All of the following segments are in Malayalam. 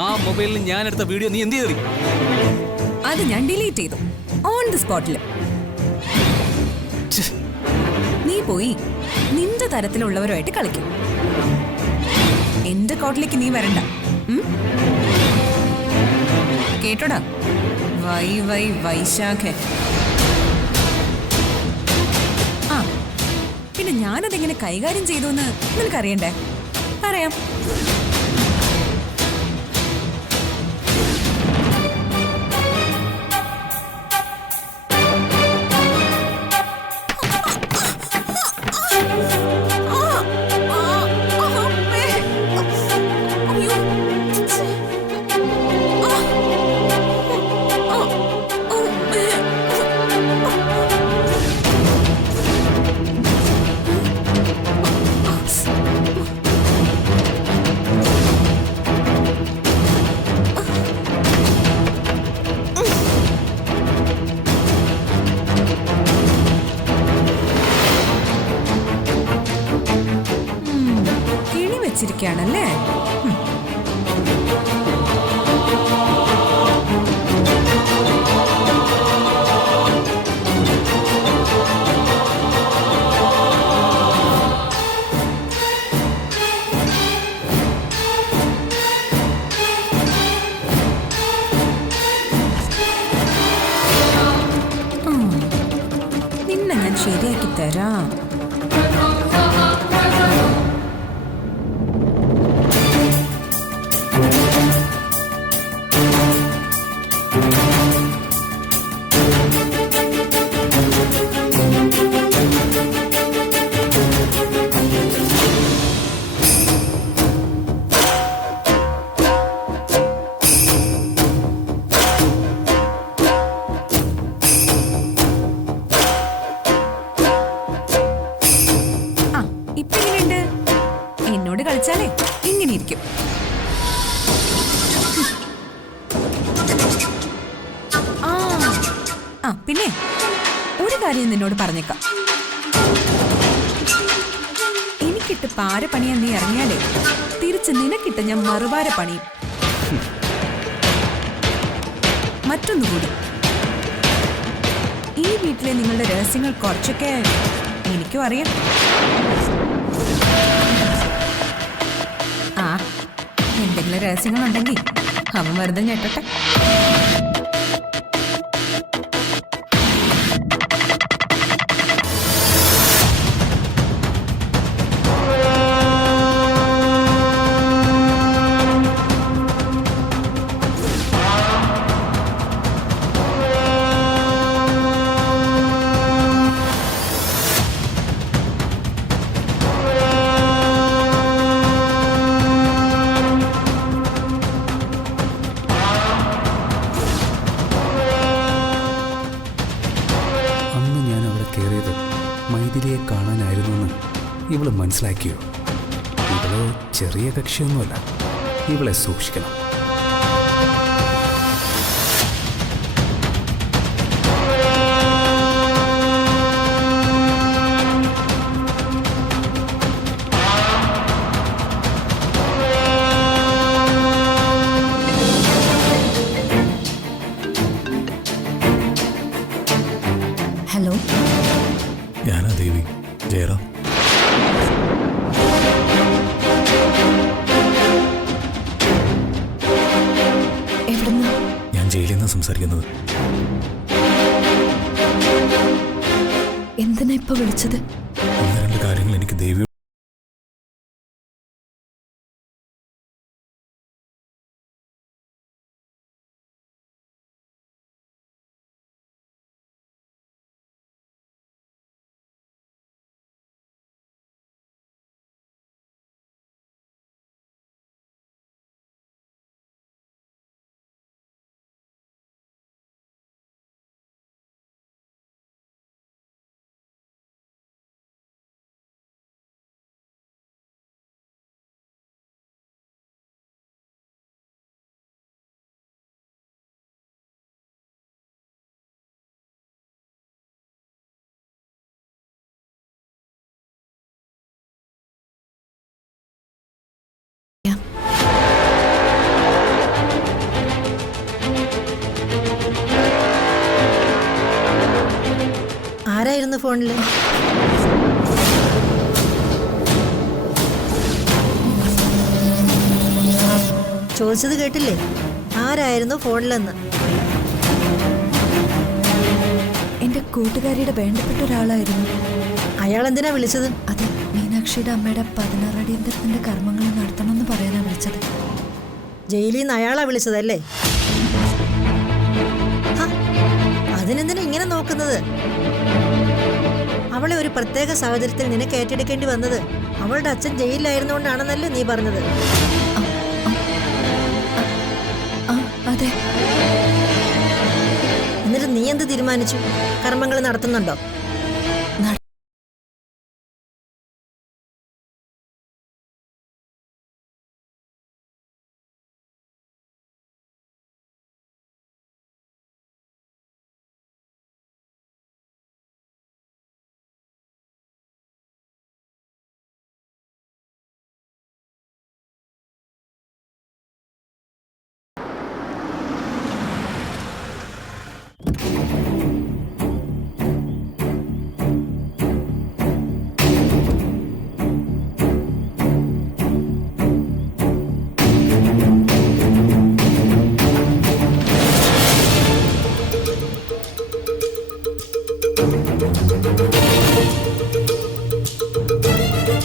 ആ മൊബൈലിൽ ഞാൻ എടുത്ത വീഡിയോ നീ എന്ത് ചെയ്തു? അത് ഞാൻ ഡിലീറ്റ് ചെയ്തു ഓൺ ദി സ്പോട്ടിൽ. നീ പോയി നിന്റെ തരത്തിലുള്ളവരുമായിട്ട് കളിക്കും. എന്റെ കോട്ടിലേക്ക് നീ വരണ്ട. കേട്ടോടാ? വൈ വൈ വൈശാഖ. ആ പിന്നെ ഞാനതെങ്ങനെ കൈകാര്യം ചെയ്തു എന്ന് നിനക്കറിയണ്ടേ? പറയാം. ാണല്ലേ? നിന്നെ ഞാൻ ശരിയാക്കി തരാം. എന്നോട് കളിച്ചാലേ ഇങ്ങനെ ഇരിക്കും. പിന്നെ ഒരു കാര്യം നിന്നോട് പറഞ്ഞേക്കാം. എനിക്കിട്ട് പാര പണിയാൻ നീ ഇറങ്ങിയാലേ തിരിച്ച് നിനക്കിട്ട് ഞാൻ മറുപാര പണിയും. മറ്റൊന്നുകൂടി, ഈ വീട്ടിലെ നിങ്ങളുടെ രഹസ്യങ്ങൾ കുറച്ചൊക്കെ എനിക്കും അറിയാം. എന്തെങ്കിലും രഹസ്യങ്ങളുണ്ടെങ്കിൽ അവൻ വെറുതെ ഞെട്ടട്ടെ. മൈഥിലിയെ കാണാനായിരുന്നുവെന്ന് ഇവള് മനസ്സിലാക്കിയോ? ഇവള് ചെറിയ കക്ഷിയൊന്നുമല്ല. ഇവളെ സൂക്ഷിക്കണം. ഹലോ, ഞാനാ ദേവി, ജയറാം. എവിടുന്ന്? ഞാൻ ജയിലിൽ നിന്ന് സംസാരിക്കുന്നത്. എന്തിനാ ഇപ്പൊ വിളിച്ചത്? ഒന്ന് രണ്ട് കാര്യങ്ങൾ എനിക്ക് ദേവി ആരായിരുന്നു ഫോണില്? ചോദിച്ചത് കേട്ടില്ലേ? ആരായിരുന്നു ഫോണിലെന്ന്? എന്റെ കൂട്ടുകാരിയുടെ വേണ്ടപ്പെട്ട ഒരാളായിരുന്നു. അയാൾ എന്തിനാ വിളിച്ചത്? അതെ, മീനാക്ഷിയുടെ അമ്മയുടെ 16 അടിയന്തരത്തിന്റെ കർമ്മങ്ങൾ നടത്തണമെന്ന് പറയാനാ വിളിച്ചത്. ജയിലിൽ നിന്ന് അയാളാ വിളിച്ചതല്ലേ? ഹ, അതിനെന്തിനാ ഇങ്ങനെ നോക്കുന്നത്? അവളെ ഒരു പ്രത്യേക സാഹചര്യത്തിൽ നിനക്ക് ഏറ്റെടുക്കേണ്ടി വന്നത് അവളുടെ അച്ഛൻ ജയിലിലായിരുന്നുകൊണ്ടാണെന്നല്ലേ നീ പറഞ്ഞത്? ആ, അതെ. എന്നിട്ട് നീ എന്ത് തീരുമാനിച്ചു? കർമ്മങ്ങൾ നടത്തുന്നുണ്ടോ?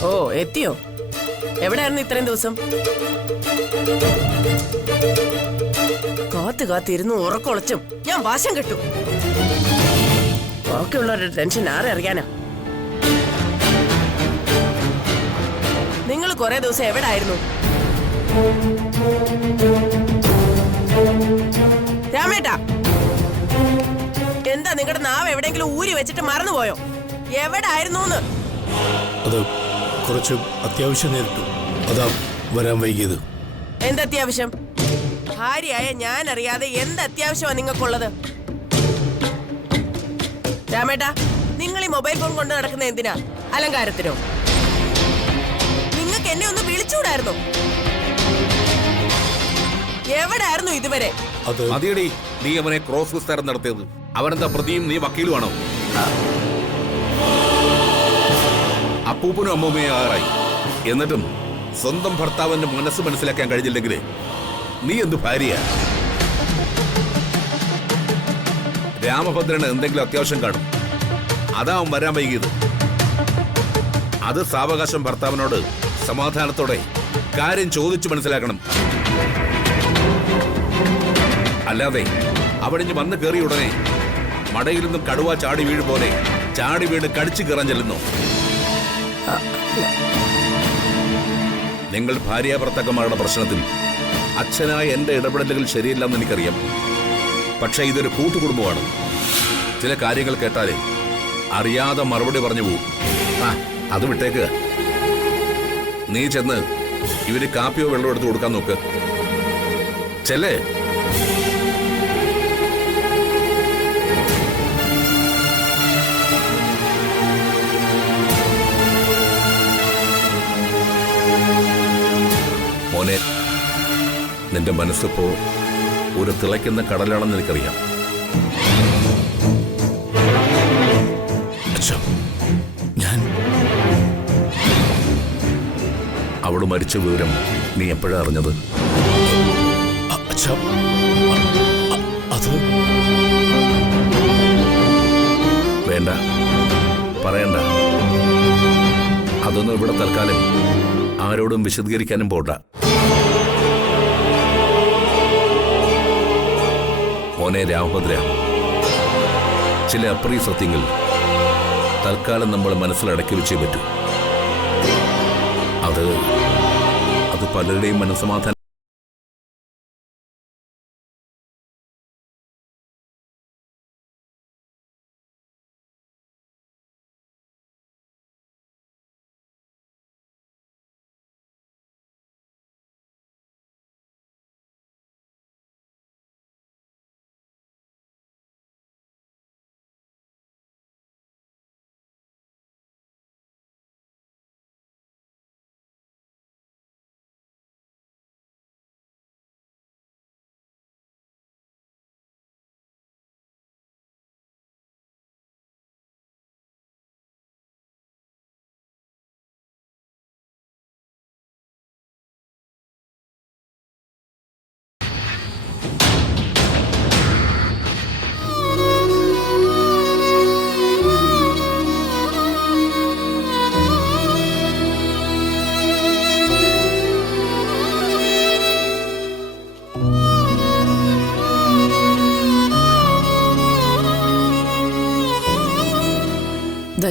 ഓ, എത്തിയോ? എവിടെയായിരുന്നു ഇത്രയും ദിവസം? കാത്തിരുന്നു ഉറക്കൊളച്ചും ഞാൻ വാശം കിട്ടും. ബാക്കിയുള്ളവരുടെ ടെൻഷൻ ആരെ അറിയാനാ? നിങ്ങൾ കുറെ ദിവസം എവിടായിരുന്നു? രാമേട്ടാ, എന്താ നിങ്ങളുടെ നാവ് എവിടെയെങ്കിലും ഊരി വെച്ചിട്ട് മറന്നുപോയോ? എവിടായിരുന്നൂന്ന്? അത് കുറച്ച് അത്യാവശ്യം നേരിട്ടു, അതാ വരാൻ വൈകിയത്. എന്തത്യാവശ്യം? ഭാര്യയായ ഞാൻ അറിയാതെ എന്ത് അത്യാവശ്യമാണ് നിങ്ങൾക്കുള്ളത്? രാമേട്ടാ, നിങ്ങൾ ഈ മൊബൈൽ ഫോൺ കൊണ്ട് നടക്കുന്ന എന്തിനാ? അലങ്കാരത്തിനോ? നിങ്ങൾക്ക് എന്നെ ഒന്ന് വിളിച്ചുകൂടായിരുന്നോ? എവിടായിരുന്നു ഇതുവരെ? മതിയടി, നീ അവനെ ക്രോസ് വിസ്താരം നടത്തിയത്. അവനെന്താ പ്രതിയും നീ വക്കീലുമാണോ? അപ്പൂപ്പനും അമ്മൂമ്മയും ആറായി, എന്നിട്ടും സ്വന്തം ഭർത്താവിന്റെ മനസ്സ് മനസ്സിലാക്കാൻ കഴിഞ്ഞില്ലെങ്കിൽ നീ എന്ത് ഭാര്യ? രാമഭദ്രന് എന്തെങ്കിലും അത്യാവശ്യം കാണും, അതാ അവൻ വരാൻ വൈകിയത്. അത് സാവകാശം ഭർത്താവിനോട് സമാധാനത്തോടെ കാര്യം ചോദിച്ചു മനസ്സിലാക്കണം. അല്ലാതെ അവടിഞ്ഞ് വന്ന് കയറി ഉടനെ മടയിൽ നിന്നും കടുവ ചാടി വീഴും പോലെ ചാടി വീട് കടിച്ചു കയറാൻ ചെല്ലുന്നു. നിങ്ങൾ ഭാര്യ ഭർത്താക്കന്മാരുടെ പ്രശ്നത്തിൽ അച്ഛനായ എന്റെ ഇടപെടലുകൾ ശരിയല്ലെന്ന് എനിക്കറിയാം. പക്ഷെ ഇതൊരു കൂട്ടുകുടുംബമാണ്. ചില കാര്യങ്ങൾ കേട്ടാലേ അറിയാതെ മറുപടി പറഞ്ഞു പോവും. അത് വിട്ടേക്ക്. നീ ചെന്ന് ഇവര് കാപ്പിയോ വെള്ളം എടുത്ത് കൊടുക്കാൻ നോക്ക്. ചെല്ലേ. മോനെ, നിന്റെ മനസ്സിപ്പോ ഒരു തിളയ്ക്കുന്ന കടലാണെന്ന് എനിക്കറിയാം. അവള് മരിച്ച വിവരം നീ എപ്പോഴാ അറിഞ്ഞത്? വേണ്ട, പറയണ്ട. അതൊന്നും ഇവിടെ തൽക്കാലം ആരോടും വിശദീകരിക്കാനും പോണ്ട. മോനെ രാമഭദ്ര, ചില അപ്രിയ സത്യങ്ങൾ തൽക്കാലം നമ്മൾ മനസ്സിലടക്കി വെച്ചേ പറ്റൂ. അത് പലരുടെയും മനസ്സമാധാനം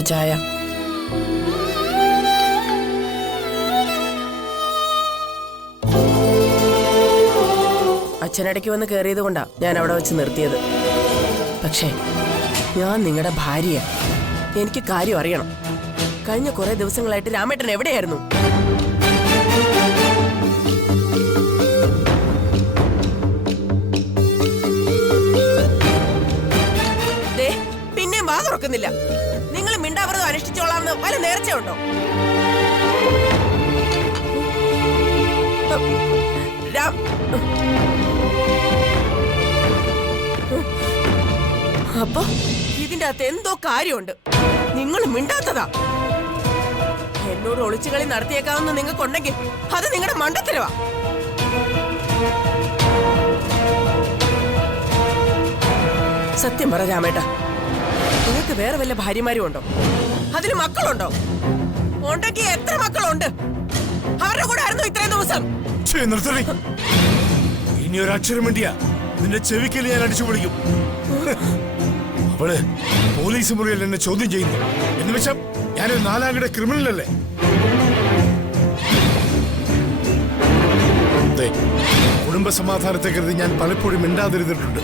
ചായ. അച്ഛനിടയ്ക്ക് വന്ന് കയറിയത് കൊണ്ടാ ഞാൻ അവിടെ വെച്ച് നിർത്തിയത്. പക്ഷേ ഞാൻ നിങ്ങളുടെ ഭാര്യ, എനിക്ക് കാര്യം അറിയണം. കഴിഞ്ഞ കുറെ ദിവസങ്ങളായിട്ട് രാമേട്ടൻ എവിടെയായിരുന്നു? പിന്നെയും വാ തുറക്കുന്നില്ല. നിങ്ങൾ മിണ്ടാവൃതം അനുഷ്ഠിച്ചോളാമെന്ന് വല്ല നേർച്ചയുണ്ടോ? അപ്പൊ ഇതിന്റെ അകത്ത് എന്തോ കാര്യമുണ്ട്. നിങ്ങൾ മിണ്ടാത്തതാ. എന്നോട് ഒളിച്ചുകളി നടത്തിയേക്കാവുന്ന നിങ്ങൾക്കുണ്ടെങ്കിൽ അത് നിങ്ങളുടെ മണ്ടത്തരവാ. സത്യം പറ രാമേട്ട, നിങ്ങൾക്ക് വേറെ വല്ല ഭാര്യമാരും ഉണ്ടോ? അതിന് മക്കളുണ്ടോ? ഉണ്ടെങ്കിൽ എത്ര മക്കളുണ്ട്? അവരുടെ കൂടെ ആയിരുന്നു ഇത്രയും ദിവസം? ഇനി ഒരു അക്ഷരം വേണ്ടിയാ നിന്റെ ചെവിക്കല് ഞാൻ അടിച്ചു പൊളിക്കും. അവള് പോലീസ് മുറിയിൽ എന്നെ ചോദ്യം ചെയ്യുന്നു എന്ന് വെച്ചാൽ ഞാനൊരു 4ാം കിട ക്രിമിനൽ അല്ലേ? കുടുംബ സമാധാനത്തെ കരുതി ഞാൻ പലപ്പോഴും മിണ്ടാതിരുന്നിട്ടുണ്ട്.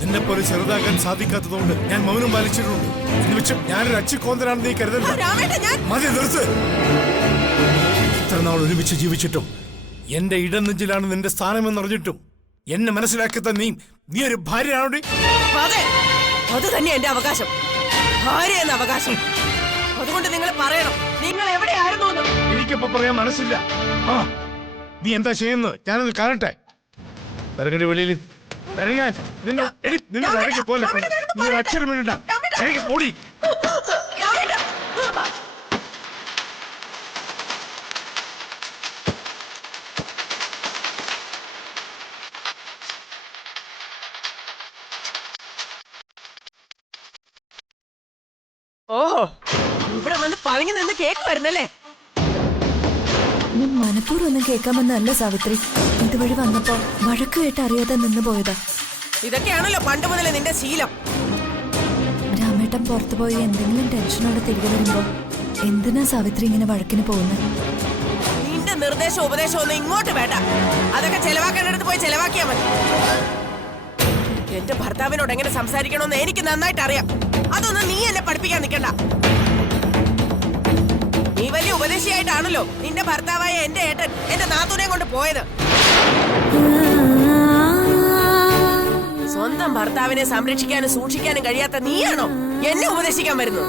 നിന്നെ പോലെ ചെറുതാക്കാൻ സാധിക്കാത്തതുകൊണ്ട് ഞാൻ മൗനം പാലിച്ചിട്ടുണ്ട്. എന്ന് വെച്ചും ഞാനൊരു അച്ചിക്കോന്തനാണെന്ന് നീ കരുതണ്ട. മതി, നിർത്ത്. ഇത്ര നാൾ ഒരുമിച്ച് ജീവിച്ചിട്ടും എന്റെ ഇടനെഞ്ചിലാണ് നിന്റെ സ്ഥാനമെന്നറിഞ്ഞിട്ടും എന്നെ മനസ്സിലാക്കാത്ത നീ ഒരു ഭാര്യയാണോടി? അതെ, അത് തന്നെ എന്റെ അവകാശം, ഭാര്യ എന്ന അവകാശം. അതുകൊണ്ട് നിങ്ങൾ പറയണം, നിങ്ങൾ എവിടെയായിരുന്നു? എനിക്കിപ്പോ പറയാൻ മനസ്സില്ല. ആ, നീ എന്താ ചെയ്യുന്നത്? ഞാനൊന്ന് കാണട്ടെ. ഇറങ്ങടി വെളിയിൽ. ഇറങ്ങാൻ നിന്നെ പോലെ നീ അക്ഷരം വേണ്ട. എനിക്ക് പൊടി. ഓഹോ, ഇവിടെ വന്ന് പഴങ്ങി നിന്ന് കേക്ക് വരുന്നല്ലേ? മനപ്പൂർവ്വം ഒന്നും കേൾക്കാമെന്നല്ല സാവിത്രി. ഇതുവഴി വന്നപ്പോ വഴക്ക് കേട്ട് അറിയാതെ നിന്ന് പോയതാ. ഇതൊക്കെയാണല്ലോ പണ്ട് മുതലേ നിന്റെ ശീലം. രാമേട്ടൻ പുറത്തു പോയി എന്തെങ്കിലും ടെൻഷനോടെ തിരികെ വരുമ്പോ എന്തിനാ സാവിത്രി ഇങ്ങനെ വഴക്കിന് പോകുന്നത്? നിന്റെ നിർദ്ദേശം ഉപദേശം ഒന്നും ഇങ്ങോട്ട് വേണ്ട. അതൊക്കെ ചെലവാക്കേണ്ടടുത്ത് പോയി ചെലവാക്കിയാ മതി. എന്റെ ഭർത്താവിനോട് എങ്ങനെ സംസാരിക്കണമെന്ന് എനിക്ക് നന്നായിട്ട് അറിയാം. അതൊന്നും നീ എന്നെ പഠിപ്പിക്കാൻ നിൽക്കണ്ട. നീ വലിയ ഉപദേശിയായിട്ടാണല്ലോ നിന്റെ ഭർത്താവായ എന്റെ ഏട്ടൻ എന്റെ നാത്തൂനെ കൊണ്ട് പോയത്. സ്വന്തം ഭർത്താവിനെ സംരക്ഷിക്കാനും സൂക്ഷിക്കാനും കഴിയാത്ത നീയാണോ എന്നെ ഉപദേശിക്കാൻ വരുന്നത്?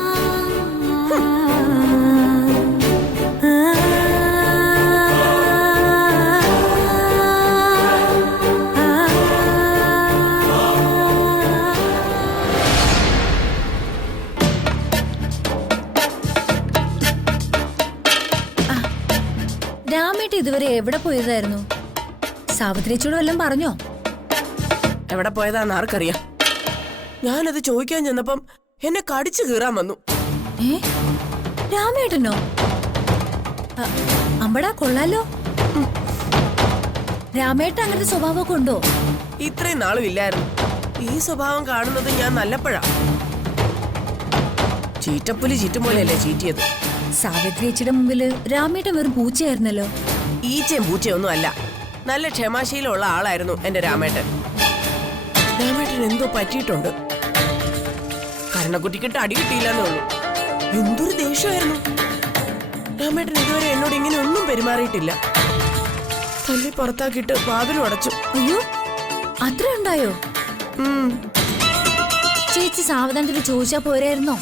രാമേട്ട ഇതുവരെ എവിടെ പോയതായിരുന്നു? സാവിത്രിയോട് വല്ലതും പറഞ്ഞോ? എവിടെ പോയതാന്ന് ആർക്കറിയാം. ഞാനത് ചോദിക്കാൻ ചെന്നപ്പം എന്നെ കടിച്ചു കീറാൻ വന്നു. രാമേട്ടനോ? അമ്പടാ, കൊള്ളാലോ. രാമേട്ട അങ്ങനത്തെ സ്വഭാവമൊക്കെ ഉണ്ടോ? ഇത്രയും നാളും ഇല്ലായിരുന്നു. ഈ സ്വഭാവം കാണുന്നത് ഞാൻ നല്ലപ്പോഴാ. ചീറ്റപ്പുലി ചീറ്റുമ്പോലെയല്ലേ ചീറ്റിയത്. സാവിത്രിയുടെ മുമ്പില് രാമേട്ടൻ വെറും പൂച്ചയായിരുന്നല്ലോ. ഈച്ചയും പൂച്ചയൊന്നും അല്ല, നല്ല ക്ഷമാശീലമുള്ള ആളായിരുന്നു എന്റെ രാമേട്ടൻ. രാമേട്ടൻ എന്തോ പറ്റിയിട്ടുണ്ട്. കരണക്കുട്ടിക്കിട്ട് അടി കിട്ടിയില്ലെന്നേ ഉള്ളൂ. എന്തൊരു ദേഷ്യമായിരുന്നു. രാമേട്ടൻ ഇതുവരെ എന്നോട് ഇങ്ങനെ ഒന്നും പെരുമാറിയിട്ടില്ല. തല്ലി പുറത്താക്കിയിട്ട് വാതിലും അടച്ചു. അയ്യോ, അത്ര ഉണ്ടായോ? ചേച്ചി സാവധാനത്തിൽ ചോദിച്ചാ പോരായിരുന്നോ?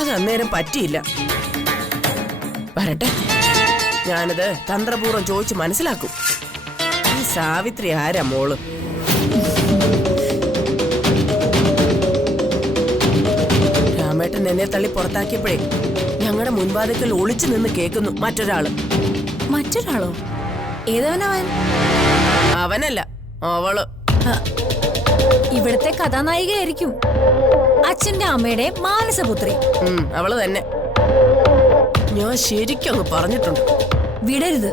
അത് അന്നേരം പറ്റിയില്ല. വരട്ടെ, ഞാനത് തന്ത്രപൂർവ്വം ചോദിച്ചു മനസ്സിലാക്കും. ഈ സാവിത്രി ആരാ മോള്? രാമേട്ടൻ എന്നെ തള്ളി പുറത്താക്കിയപ്പോഴേ ഞങ്ങളുടെ മുൻവാതിക്കൽ ഒളിച്ചു നിന്ന് കേൾക്കുന്നു മറ്റൊരാള്. മറ്റൊരാളോ? ഏതവനവൻ? അവനല്ല, അവള്. ഇവിടത്തെ കഥാനായികയായിരിക്കും. അച്ഛന്റെ അമ്മയുടെ മാനസപുത്രി. അവള് തന്നെ. ഞാൻ ശരിക്കും പറഞ്ഞിട്ടുണ്ട്. വിടരുത്,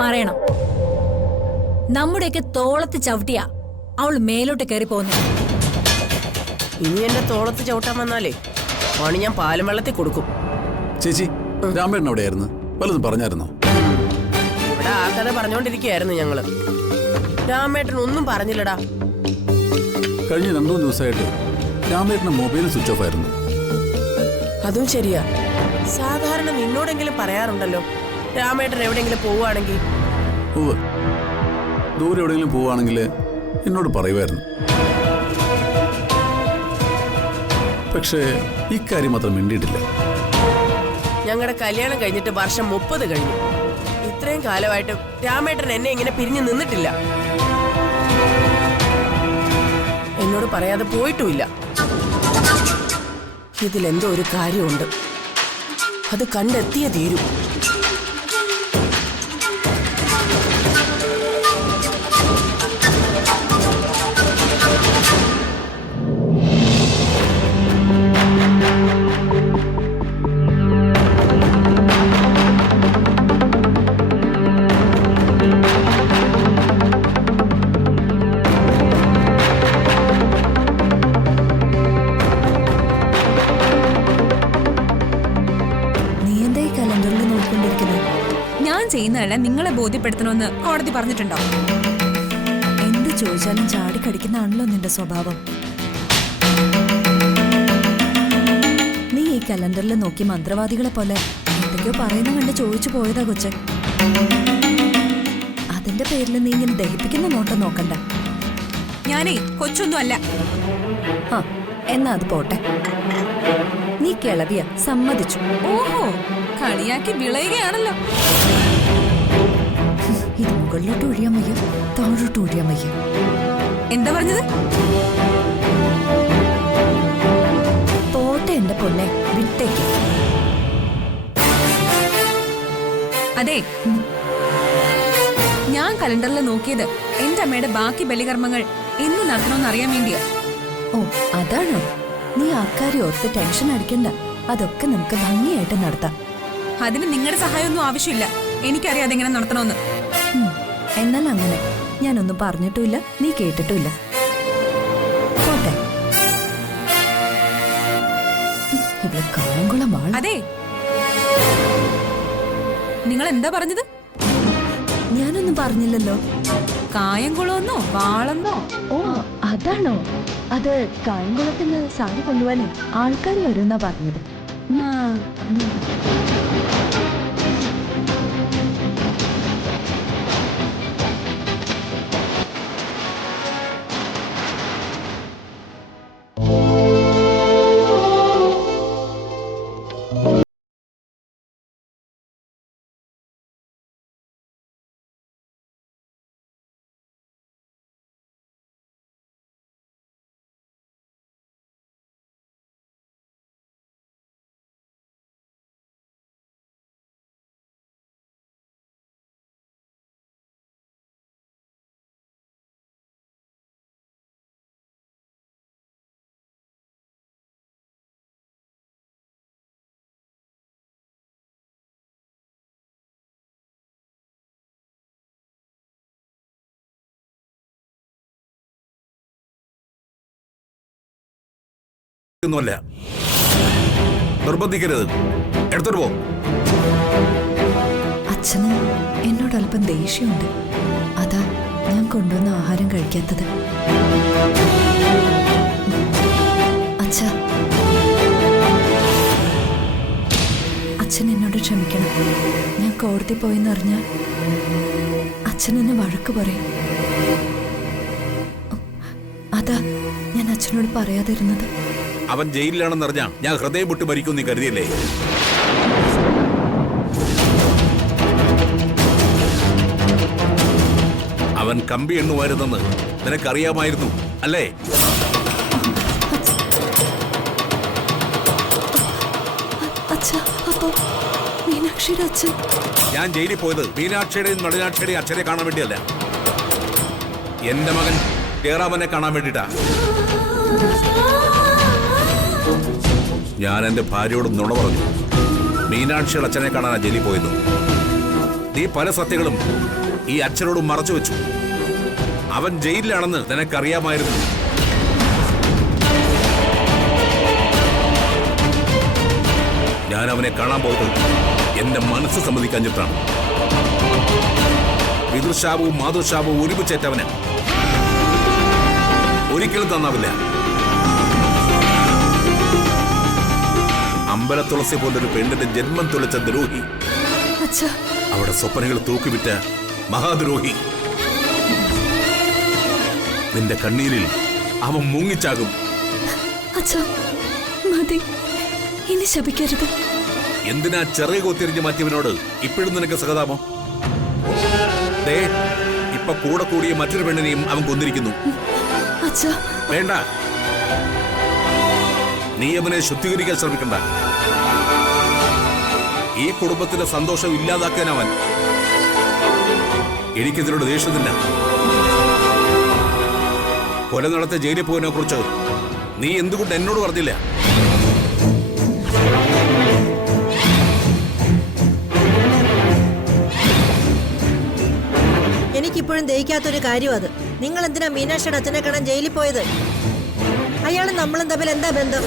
പറയണം. നമ്മുടെയൊക്കെ തോളത്ത് ചവിട്ടിയാ അവള് മേലോട്ട് കയറി പോന്നു. ഇനി എന്റെ തോളത്ത് ചവിട്ടാൻ വന്നാലേ ഓണി ഞാൻ പാലും വെള്ളത്തിൽ കൊടുക്കും. ചേച്ചി, രാമേട്ടൻ എവിടെയായിരുന്നു? വല്ലതും പറഞ്ഞായിരുന്നോ? ഇവിടെ ആ കഥ പറഞ്ഞോണ്ടിരിക്കുകയായിരുന്നു ഞങ്ങള്. രാമേട്ടൻ ഒന്നും പറഞ്ഞില്ലടാ. കഴിഞ്ഞ 2-3 ദിവസമായിട്ട് രാമേട്ടന്റെ മൊബൈൽ സ്വിച്ച് ഓഫ് ആയിരുന്നു. അതും ശരിയാ. സാധാരണ നിന്നോടെങ്കിലും പറയാറുണ്ടല്ലോ രാമേട്ടൻ എവിടെയെങ്കിലും പോവുകയാണെങ്കിൽ. ഉവ്വ്, ദൂരെ എവിടെയെങ്കിലും പോവുകയാണെങ്കിൽ എന്നോട് പറയുമായിരുന്നു. പക്ഷേ ഇക്കാര്യം മാത്രം മിണ്ടിയിട്ടില്ല. ഞങ്ങളുടെ കല്യാണം കഴിഞ്ഞിട്ട് വർഷം 30 കഴിഞ്ഞു. ഇത്രയും കാലമായിട്ട് രാമേട്ടൻ എന്നെ ഇങ്ങനെ പിരിഞ്ഞു നിന്നിട്ടില്ല. എന്നോട് പറയാതെ പോയിട്ടുമില്ല. ഇതിലെന്തോ ഒരു കാര്യമുണ്ട്. അത് കണ്ടെത്തിയേ തീരൂ. ഞാൻ ചെയ്യുന്നതല്ല നിങ്ങളെ ബോധ്യപ്പെടുത്തണമെന്ന് കോടതി പറഞ്ഞിട്ടുണ്ടോ? എന്ത് ചോദിച്ചാലും ചാടിക്കടിക്കുന്നതാണല്ലോ നിന്റെ സ്വഭാവം. നീ ഈ കലണ്ടറിൽ നോക്കി മന്ത്രവാദികളെ പോലെ എന്തൊക്കെയോ പറയുന്ന കണ്ട് ചോദിച്ചു പോയതാ കൊച്ചെ. അതിന്റെ പേരിൽ നീ ഇങ്ങനെ ദഹിപ്പിക്കുന്ന നോട്ടം നോക്കണ്ട. ഞാനേ കൊച്ചൊന്നും അല്ല. ആ എന്നാ അത് പോട്ടെ. നീ കിളവിയ സമ്മതിച്ചു. ഓഹോ, കളിയാക്കി വിളയുകയാണല്ലോ. ഇത് മുകളിലോട്ട് ഒഴിയാൻ വയ്യ, താഴോട്ട് ഒഴിയാൻ വയ്യ. എന്താ പറഞ്ഞത്? പോട്ടെ എന്റെ പൊന്നെ, വിട്ടേക്ക്. അതെ, ഞാൻ കലണ്ടറിൽ നോക്കിയത് എന്റെ അമ്മയുടെ ബാക്കി ബലികർമ്മങ്ങൾ എന്ന് നടത്തണമെന്ന് അറിയാൻ വേണ്ടിയാ. ഓ അതാണോ? നീ ആക്കാര്യം ഓർത്ത് ടെൻഷൻ അടിക്കണ്ട. അതൊക്കെ നമുക്ക് ഭംഗിയായിട്ട് നടത്താം. അതിന് നിങ്ങളുടെ സഹായമൊന്നും ആവശ്യമില്ല. എനിക്കറിയാം അതെങ്ങനെ നടത്തണമെന്ന്. എന്നാൽ അങ്ങനെ ഞാനൊന്നും പറഞ്ഞിട്ടുമില്ല, നീ കേട്ടിട്ടുമില്ല. പോട്ടെ. ഇവിടെ കായംകുളം ആൾ. അതെ, നിങ്ങൾ എന്താ പറഞ്ഞത്? ഞാനൊന്നും പറഞ്ഞില്ലല്ലോ. കായംകുളമെന്നോ വാളെന്നോ? ഓ അതാണോ? അത് കായംകുളത്തിന് സാരി കൊണ്ടുപോകാനേ ആൾക്കാർ വരുന്നാ പറഞ്ഞത്. ഒന്നുമല്ല, നിർബന്ധിക്കരുത്. എടുത്തോട്ട് പോ. അച്ഛന് എന്നോട് അല്പം ദേഷ്യമുണ്ട്. അതാ ഞാൻ കൊണ്ടുവന്ന ആഹാരം കഴിക്കാത്തത്. അച്ഛാ, അച്ഛൻ എന്നോട് ക്ഷമിക്കണം. ഞാൻ കോടതി പോയെന്നറിഞ്ഞ അച്ഛൻ എന്നെ വഴക്ക് പറയും. അതാ ഞാൻ അച്ഛനോട് പറയാതിരുന്നത്. അവൻ ജയിലിലാണെന്നറിഞ്ഞാ ഞാൻ ഹൃദയം പൊട്ടി മരിക്കും നീ കരുതിയല്ലേ? അവൻ കമ്പി എണ്ണുമായിരുന്നെന്ന് നിനക്കറിയാമായിരുന്നു അല്ലേ? അച്ഛാ, അപ്പോ മീനാക്ഷിയുടെ അച്ഛൻ? ഞാൻ ജയിലിൽ പോയത് മീനാക്ഷിയുടെയും നളിനാക്ഷിയുടെയും അച്ഛനെ കാണാൻ വേണ്ടിയല്ല, എന്റെ മകൻ ജയറാമനെ കാണാൻ വേണ്ടിട്ടാ. ഞാൻ എന്റെ ഭാര്യയോട് നുണ പറഞ്ഞു. മീനാക്ഷിയുടെ അച്ഛനെ കാണാനാ ജയിലിൽ പോയത്. നീ പല സത്യങ്ങളും ഈ അച്ഛനോട് മറച്ചു വെച്ചു. അവൻ ജയിലിലാണെന്ന് നിനക്കറിയാമായിരുന്നു. ഞാൻ അവനെ കാണാൻ പോയത് എന്റെ മനസ്സ് സമ്മതിക്കാഞ്ഞിട്ടാണ്. പിതൃശാപവും മാതൃശാപവും ഒരുമിച്ചേറ്റവന് ഒരിക്കലും തന്നാവില്ല. അമ്പലത്തുളസി പോലൊരു പെണ്ണിന്റെ ജന്മം തുളച്ച ദ്രോഹി, അച്ഛാ അവിടെ സ്വപ്നങ്ങൾ തൂക്കിവിറ്റ മഹാദ്രോഹി. നിന്റെ കണ്ണീരിൽ അവൻ മുങ്ങിച്ചാകും. അച്ഛാ മതി, ഇനി ശപിക്കരുത്. എന്തിനാ ചെറിയ കൊത്തിരിഞ്ഞ് മാറ്റിയവനോട് ഇപ്പോഴും നിനക്ക് സഹതാപം? ദേ, ഇപ്പൊ കൂടെ കൂടിയ മറ്റൊരു പെണ്ണിനെയും അവൻ കൊന്നിരിക്കുന്നു. അച്ഛാ വേണ്ട, നീ അവനെ ശുദ്ധീകരിക്കാൻ ശ്രമിക്കണ്ട. ഈ കുടുംബത്തിന്റെ സന്തോഷം ഇല്ലാതാക്കാൻ അവൻ. എനിക്കിതിനോട് ദേഷ്യമില്ല. കൊല നടത്തിയ ജയിലിൽ പോയതിനെ കുറിച്ച് നീ എന്തുകൊണ്ട് എന്നോട് പറഞ്ഞില്ല? എനിക്കിപ്പോഴും ദഹിക്കാത്തൊരു കാര്യം അത്. നിങ്ങൾ എന്തിനാ മീനാക്ഷിയുടെ അച്ഛനെ കാണാൻ ജയിലിൽ പോയത്? അയാളും നമ്മളും തമ്മിൽ എന്താ ബന്ധം?